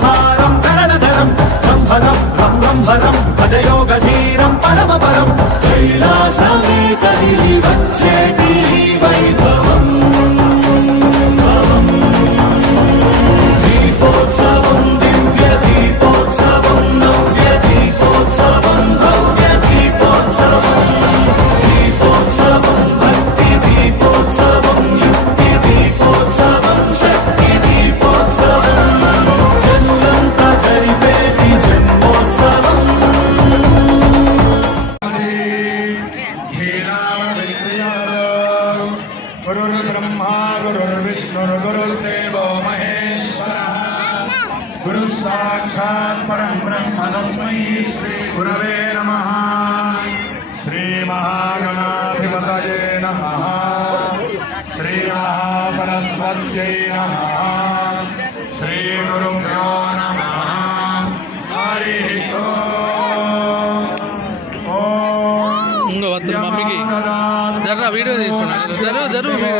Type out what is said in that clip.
చంద్రహారం కరణధరం రంభరం రం రంభరం భజయోగధీరం పరమపరం కైలాసమే కదిలి వచ్చేటి వైభవం దీపోత్సవం దివ్య దీపోత్సవం నవ్య దీపోత్సవం భవ్య దీపోత్సవం దీపోత్సవం భక్తి దీపోత్సవం యుక్తి దీపోత్సవం శక్తి దీపోత్సవం జనులంతా జరిపేటి జన్మోత్సవం గురుర్బ్రహ్మా గురుర్విష్ణుర్ గురుర్దేవో మహేశ్వరః గురుః సాక్షాత్ పరం బ్రహ్మ తస్మై శ్రీ గురవే నమః శ్రీ మహాగణాధిపతయే నమః శ్రీ మహాసరస్వత్యై నమః శ్రీ గురుభ్యో నమః హరి ఇంకో వస్తుంది మమ్మీకి జర్రా వీడియో తీస్తున్నాను జరువు